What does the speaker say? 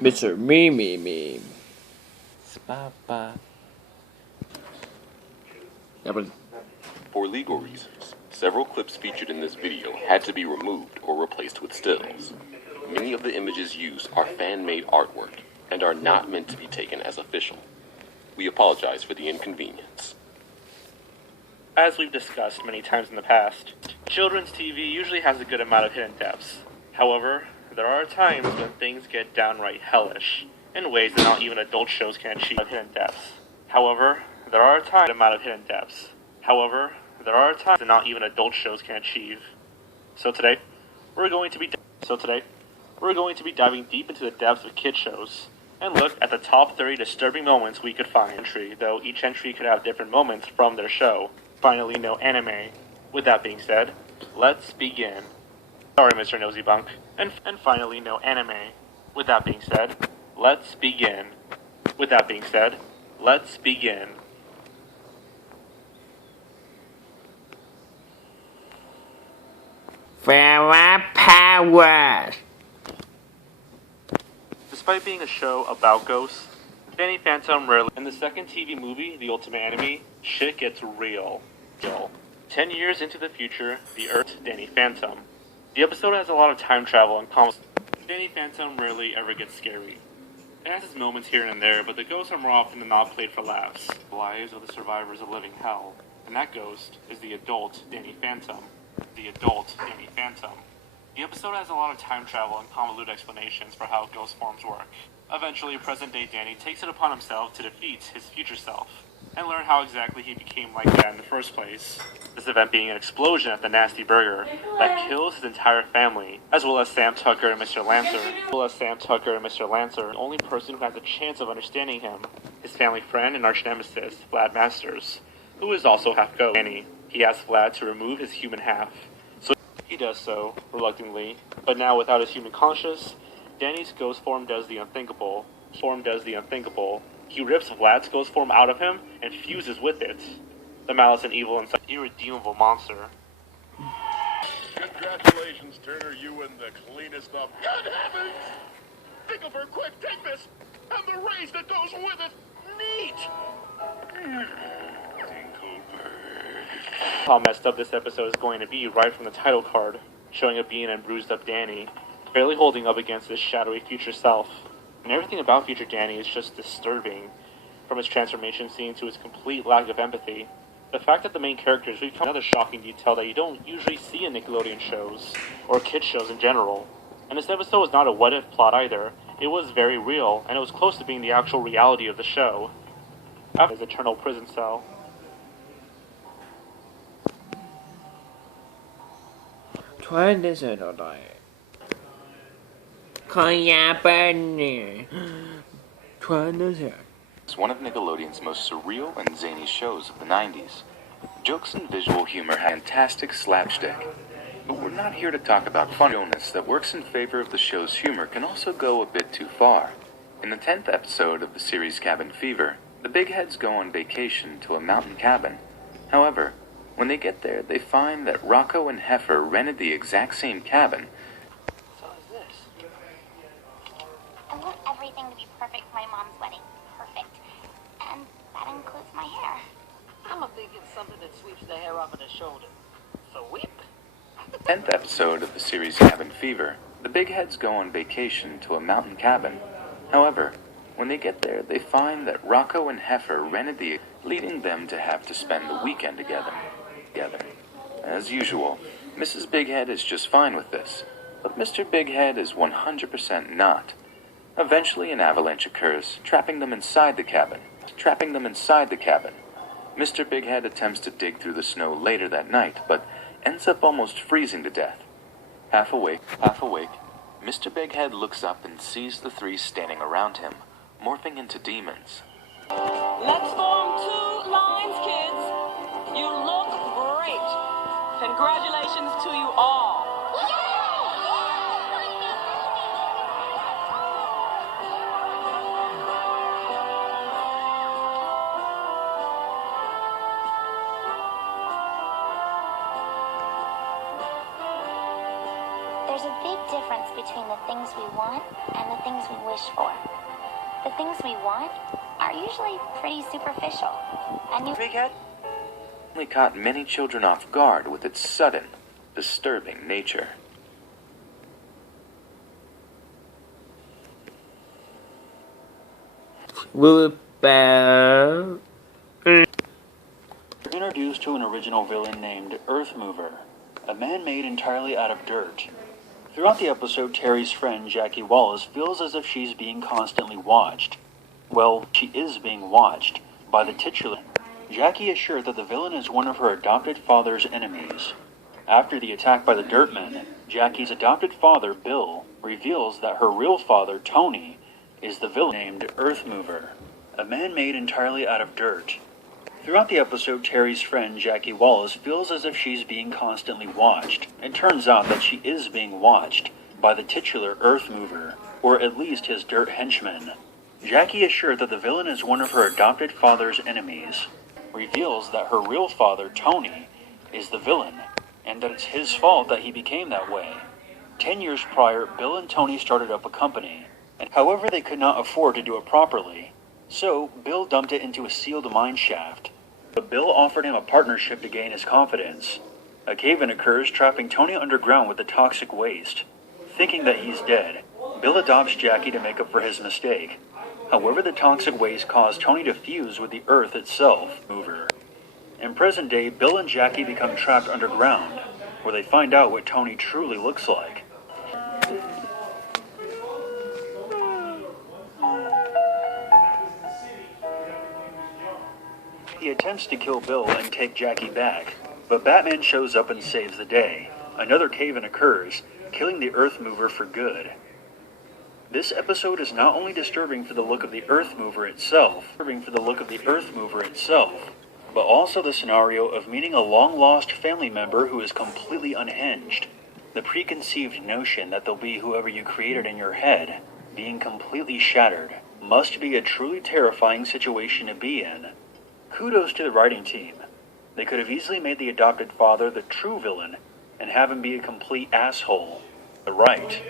Mr. Me. Spapa. Yeah, but For legal reasons, several clips featured in this video had to be removed or replaced with stills. Many of the images used are fan-made artwork and are not meant to be taken as official. We apologize for the inconvenience. As we've discussed many times in the past, children's TV usually has a good amount of hidden depths. However, there are times when things get downright hellish, in ways that not even adult shows can achieve hidden depths. However, there are times that not even adult shows can achieve. So today, we're going to be diving deep into the depths of kid shows, and look at the top 30 disturbing moments we could find. Though each entry could have different moments from their show. Finally, no anime. With that being said, let's begin. Sorry, Mr. Nosy Bunk. And finally, no anime. With that being said, let's begin. Farrah Powers. Despite being a show about ghosts, Danny Phantom rarely. In the second TV movie, The Ultimate Enemy, shit gets real. 10 years into the future, the Earth, Danny Phantom. The episode has a lot of time travel and Danny Phantom rarely ever gets scary. It has its moments here and there, but the ghosts are more often than not played for laughs. The lives of the survivors of living hell, and that ghost is the adult Danny Phantom. The episode has a lot of time travel and convoluted explanations for how ghost forms work. Eventually, present-day Danny takes it upon himself to defeat his future self, and learn how exactly he became like that in the first place. This event being an explosion at the Nasty Burger that kills his entire family, as well as Sam Tucker and Mr. Lancer. The only person who has a chance of understanding him, his family friend and arch nemesis, Vlad Masters, who is also half ghost. He asks Vlad to remove his human half. So he does so, reluctantly, but now without his human conscience, Danny's ghost form does the unthinkable. He rips Vlad's ghost form out of him and fuses with it. The malice and evil inside irredeemable monster. Congratulations, Turner, you win the cleanest of... Good heavens! Think of her quick, take this! And the raise that goes with it! Neat! How messed up this episode is going to be right from the title card, showing a beaten and bruised up Danny, barely holding up against his shadowy future self. And everything about future Danny is just disturbing, from his transformation scene to his complete lack of empathy. The fact that the main characters become another shocking detail that you don't usually see in Nickelodeon shows, or kid shows in general. And this episode was not a what-if plot either. It was very real, and it was close to being the actual reality of the show. After his eternal prison cell. It's one of Nickelodeon's most surreal and zany shows of the 90s. Jokes and visual humor have fantastic slapstick. But we're not here to talk about fun illness that works in favor of the show's humor can also go a bit too far. In the 10th episode of the series Cabin Fever, the Big Heads go on vacation to a mountain cabin. However, when they get there, they find that Rocco and Heifer rented the exact same cabin. So is this? I want everything to be perfect for my mom's wedding. Perfect. And that includes my hair. I'm thinking something that sweeps the hair off of the shoulder. Sweep? 10th episode of the series Cabin Fever, the Big Heads go on vacation to a mountain cabin. However, when they get there, they find that Rocco and Heifer rented the, leading them to have to spend the weekend together. As usual, Mrs. Big Head is just fine with this, but Mr. Big Head is 100% not. Eventually, an avalanche occurs, trapping them inside the cabin. Mr. Big Head attempts to dig through the snow later that night, but ends up almost freezing to death. Half awake, Mr. Big Head looks up and sees the three standing around him, morphing into demons. Let's form 2 lines, kids. You look great. Congratulations to you all. There's There's a big difference between the things we want and the things we wish for. The things we want are usually pretty superficial. And you Only caught many children off guard with its sudden, disturbing nature. Whoop-bow. Introduced to an original villain named Earthmover, a man made entirely out of dirt. Throughout the episode, Terry's friend Jackie Wallace feels as if she's being constantly watched. Well, she is being watched by the titular. Jackie is sure that the villain is one of her adopted father's enemies. After the attack by the Dirtmen, Jackie's adopted father, Bill, reveals that her real father, Tony, is the villain named Earthmover, a man made entirely out of dirt. Throughout the episode, Terry's friend Jackie Wallace feels as if she's being constantly watched. It turns out that she is being watched by the titular Earthmover, or at least his dirt henchman. Jackie is sure that the villain is one of her adopted father's enemies, reveals that her real father, Tony, is the villain, and that it's his fault that he became that way. 10 years prior, Bill and Tony started up a company, and however they could not afford to do it properly. So, Bill dumped it into a sealed mine shaft. But Bill offered him a partnership to gain his confidence. A cave-in occurs, trapping Tony underground with the toxic waste. Thinking that he's dead, Bill adopts Jackie to make up for his mistake. However, the toxic waste caused Tony to fuse with the earth itself. In present day, Bill and Jackie become trapped underground, where they find out what Tony truly looks like. He attempts to kill Bill and take Jackie back, but Batman shows up and saves the day. Another cave-in occurs, killing the Earthmover for good. This episode is not only disturbing for the look of the Earthmover itself, but also the scenario of meeting a long-lost family member who is completely unhinged. The preconceived notion that they'll be whoever you created in your head, being completely shattered, must be a truly terrifying situation to be in. Kudos to the writing team. They could have easily made the adopted father the true villain and have him be a complete asshole. Right.